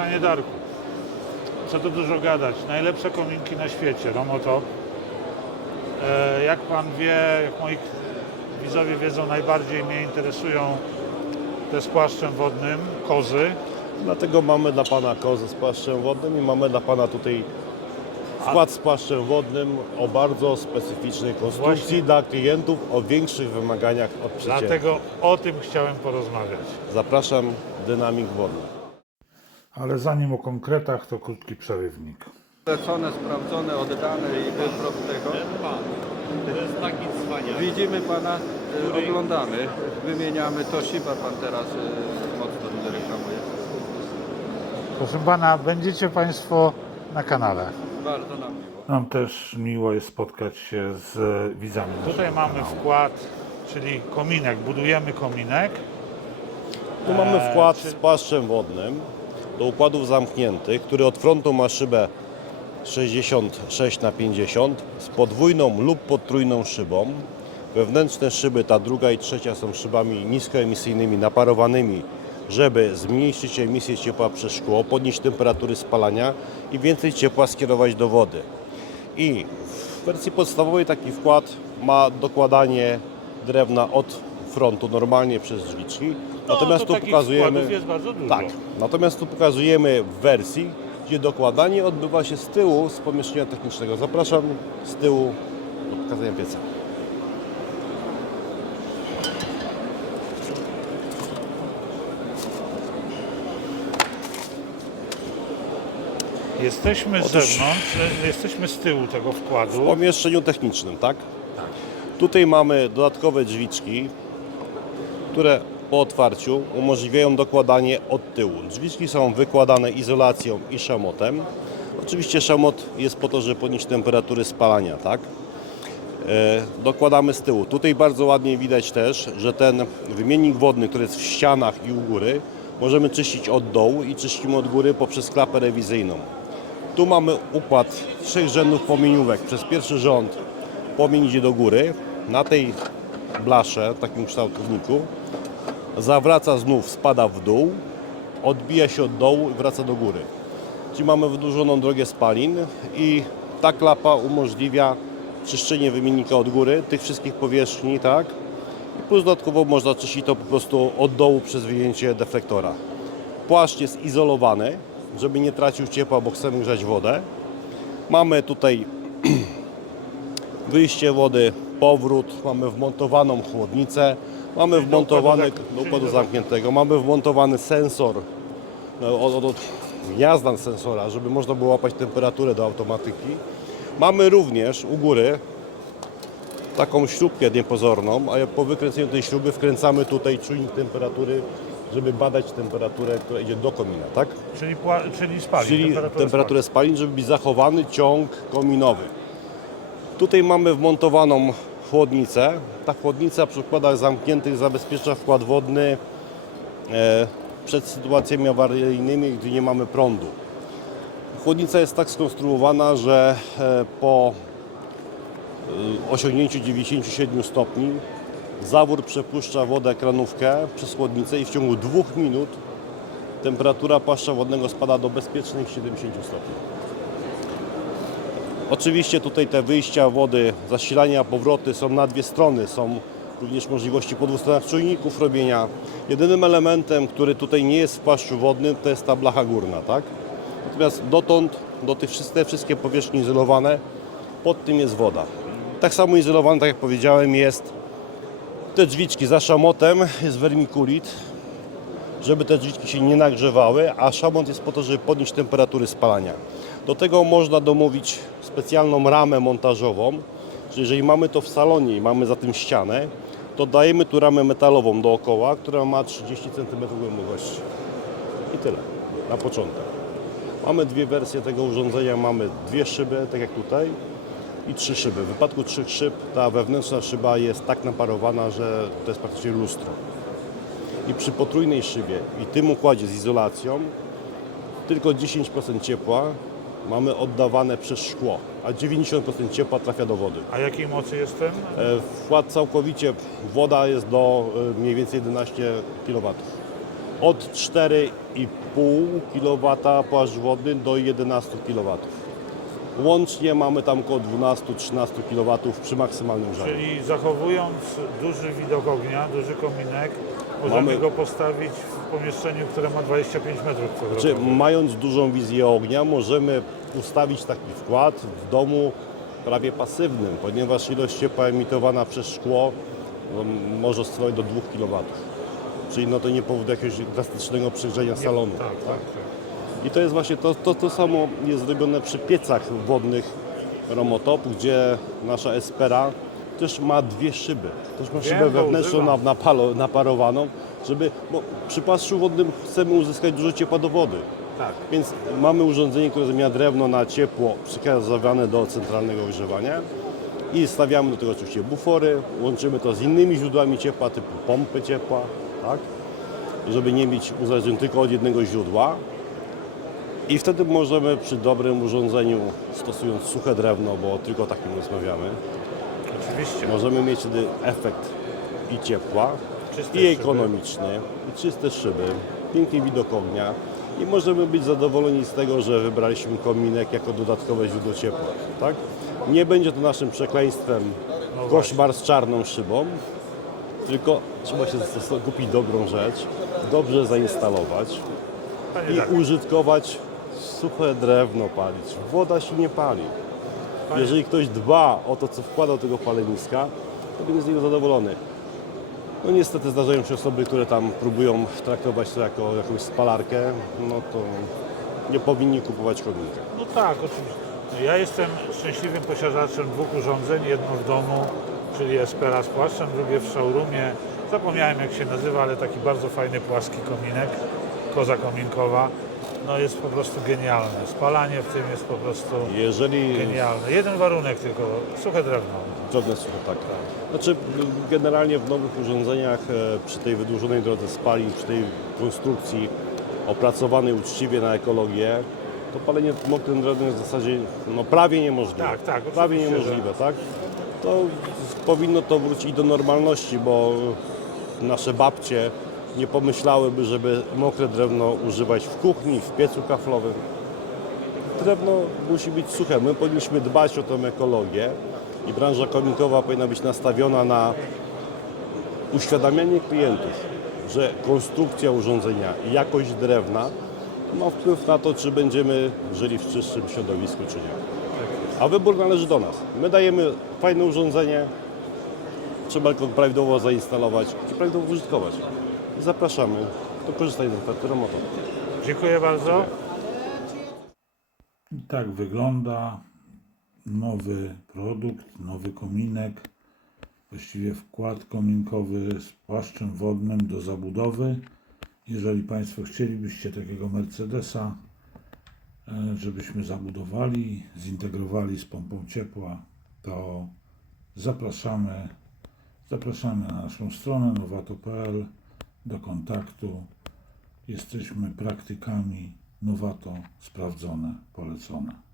Panie Darku, co tu dużo gadać, najlepsze kominki na świecie, Romotop. E, jak Pan wie, jak moi widzowie wiedzą, najbardziej mnie interesują te z płaszczem wodnym, kozy. Dlatego mamy dla Pana kozę z płaszczem wodnym i mamy dla Pana tutaj wkład z płaszczem wodnym o bardzo specyficznej konstrukcji Właśnie. dla klientów o większych wymaganiach od przeciętnych. Dlatego o tym chciałem porozmawiać. Zapraszam, dynamik wodny. Ale zanim o konkretach, to krótki przerywnik. Lecone, sprawdzone, oddane i wyprop tego. To jest taki cwaniak. Widzimy Pana, y, oglądamy, wymieniamy. To Shiba Pan teraz y, mocno tutaj reklamuje. Proszę Pana, będziecie Państwo na kanale. Bardzo nam miło. Nam też miło jest spotkać się z widzami. Tutaj mamy wkład, czyli kominek. Budujemy kominek. Tu mamy Eee, wkład z płaszczem wodnym do układów zamkniętych, który od frontu ma szybę 66 na 50 z podwójną lub potrójną szybą. Wewnętrzne szyby, ta druga i trzecia są szybami niskoemisyjnymi, naparowanymi, żeby zmniejszyć emisję ciepła przez szkło, podnieść temperatury spalania i więcej ciepła skierować do wody. I w wersji podstawowej taki wkład ma dokładanie drewna od frontu normalnie przez drzwiczki. Natomiast to tu pokazujemy. jest bardzo dużo. Tak. Natomiast tu pokazujemy w wersji, gdzie dokładanie odbywa się z tyłu z pomieszczenia technicznego. Zapraszam z tyłu do pokazania pieca. Jesteśmy z Otóż- zewnątrz, e, jesteśmy z tyłu tego W wkładu. pomieszczeniu technicznym, tak? Tutaj mamy dodatkowe drzwiczki, które po otwarciu umożliwiają dokładanie od tyłu. Drzwiczki są wykładane izolacją i szamotem. Oczywiście szamot jest po to, żeby podnieść temperatury spalania, tak? E, dokładamy z tyłu. Tutaj bardzo ładnie widać też, że ten wymiennik wodny, który jest w ścianach i u góry, możemy czyścić od dołu i czyścimy od góry poprzez klapę rewizyjną. Tu mamy układ trzech rzędów płomieniówek. Przez pierwszy rząd płomień idzie do góry. Na tej blasze, takim kształtowniku, zawraca znów, spada w dół, odbija się od dołu i wraca do góry. Czyli mamy wydłużoną drogę spalin i ta klapa umożliwia czyszczenie wymiennika od góry, tych wszystkich powierzchni, tak? I plus dodatkowo można czyścić to po prostu od dołu przez wyjęcie deflektora. Płaszcz jest izolowany, żeby nie tracił ciepła, bo chcemy grzać wodę. Mamy tutaj wyjście wody, powrót, mamy wmontowaną chłodnicę, mamy wmontowany do układu zamkniętego, mamy wmontowany sensor no, od, od, od gniazda sensora, żeby można było łapać temperaturę do automatyki. Mamy również u góry taką śrubkę niepozorną, a po wykręceniu tej śruby wkręcamy tutaj czujnik temperatury, żeby badać temperaturę, która idzie do komina, tak? Czyli, pła- czyli spali. Czyli temperaturę temperaturę spalin, żeby być zachowany ciąg kominowy. Tutaj mamy wmontowaną chłodnicę. Ta chłodnica przy układach zamkniętych zabezpiecza wkład wodny e, przed sytuacjami awaryjnymi, gdy nie mamy prądu. Chłodnica jest tak skonstruowana, że e, po e, osiągnięciu 97 stopni zawór przepuszcza wodę kranówkę przez chłodnicę i w ciągu dwóch minut temperatura płaszcza wodnego spada do bezpiecznych 70 stopni. Oczywiście tutaj te wyjścia wody, zasilania, powroty są na dwie strony. Są również możliwości po dwóch stronach czujników robienia. Jedynym elementem, który tutaj nie jest w płaszczu wodnym, to jest ta blacha górna, tak? Natomiast dotąd, do tych wszystkich, te wszystkie powierzchnie izolowane, pod tym jest woda. Tak samo izolowane, tak jak powiedziałem, jest te drzwiczki za szamotem, jest wermikulit, żeby te drzwiczki się nie nagrzewały, a szamot jest po to, żeby podnieść temperatury spalania. Do tego można domówić specjalną ramę montażową, że jeżeli mamy to w salonie i mamy za tym ścianę, to dajemy tu ramę metalową dookoła, która ma 30 cm głębokości. I tyle, na początek. Mamy dwie wersje tego urządzenia, mamy dwie szyby, tak jak tutaj, i trzy szyby. W wypadku trzech szyb ta wewnętrzna szyba jest tak naparowana, że to jest praktycznie lustro i przy potrójnej szybie i tym układzie z izolacją tylko 10% ciepła mamy oddawane przez szkło, a 90% ciepła trafia do wody. A jakiej mocy jest ten? E, Wkład całkowicie, woda jest do e, mniej więcej 11 kW. od 4,5 kW płaszcz wodny do 11 kW. Łącznie mamy tam około 12-13 kW przy maksymalnym żarze. Czyli zachowując duży widok ognia, duży kominek, możemy Mamy- go postawić w pomieszczeniu, które ma 25 metrów kwadratowych. mając dużą wizję ognia, możemy ustawić taki wkład w domu prawie pasywnym, ponieważ ilość ciepła emitowana przez szkło no, może oscylować do 2 kW. Czyli no to nie powoduje jakiegoś drastycznego przegrzenia salonu. Tak, tak, tak. I to jest właśnie to, to, to samo jest zrobione przy piecach wodnych Romotop, gdzie nasza Espera też ma dwie szyby. Też ma szybę wewnętrzną na, używam. napalo, naparowaną, żeby, bo przy płaszczu wodnym chcemy uzyskać dużo ciepła do wody. tak. Więc mamy urządzenie, które zamienia drewno na ciepło przekazywane do centralnego ogrzewania i stawiamy do tego oczywiście bufory, łączymy to z innymi źródłami ciepła typu pompy ciepła, tak? żeby nie mieć uzależnień tylko od jednego źródła. I wtedy możemy przy dobrym urządzeniu, stosując suche drewno, bo tylko takim rozmawiamy, Oczywiście. możemy mieć wtedy efekt i ciepła, Czyste i szyby. ekonomiczny, i czyste szyby, piękny widok ognia i możemy być zadowoleni z tego, że wybraliśmy kominek jako dodatkowe źródło ciepła. Tak? Nie będzie to naszym przekleństwem No koszmar z czarną szybą, tylko trzeba się kupić dobrą rzecz, dobrze zainstalować Panie i tak, użytkować suche drewno palić. Woda się nie pali. Jeżeli ktoś dba o to, co wkłada do tego paleniska, to będzie z niego zadowolony. No niestety zdarzają się osoby, które tam próbują traktować to jako jakąś spalarkę, no to nie powinni kupować kominka. no tak, oczywiście. No Ja jestem szczęśliwym posiadaczem dwóch urządzeń, jedno w domu, czyli Espera z płaszczem, drugie w showroomie. Zapomniałem jak się nazywa, ale taki bardzo fajny płaski kominek, koza kominkowa. No jest po prostu genialne. Spalanie w tym jest po prostu Jeżeli genialne. Jeden warunek tylko, suche drewno. Drobne suche, tak. Znaczy generalnie w nowych urządzeniach e, przy tej wydłużonej drodze spalin, przy tej konstrukcji opracowanej uczciwie na ekologię, to palenie mokrym drewnem jest w zasadzie no, prawie niemożliwe. Tak, tak, Prawie oczywiście, niemożliwe, tak? To powinno to wrócić do normalności, bo nasze babcie nie pomyślałyby, żeby mokre drewno używać w kuchni, w piecu kaflowym drewno musi być suche. My powinniśmy dbać o tą ekologię i branża kominkowa powinna być nastawiona na uświadamianie klientów, że konstrukcja urządzenia i jakość drewna ma wpływ na to, czy będziemy żyli w czystszym środowisku, czy nie. A wybór należy do nas. My dajemy fajne urządzenie, trzeba tylko prawidłowo zainstalować i prawidłowo użytkować. Zapraszamy do korzystania z oferty Romoto. Dziękuję bardzo. I tak wygląda nowy produkt, nowy kominek, właściwie wkład kominkowy z płaszczem wodnym do zabudowy. Jeżeli Państwo chcielibyście takiego Mercedesa, e, żebyśmy zabudowali, zintegrowali z pompą ciepła, to zapraszamy, zapraszamy na naszą stronę nowato.pl do kontaktu. Jesteśmy praktykami Nowato sprawdzone, polecone.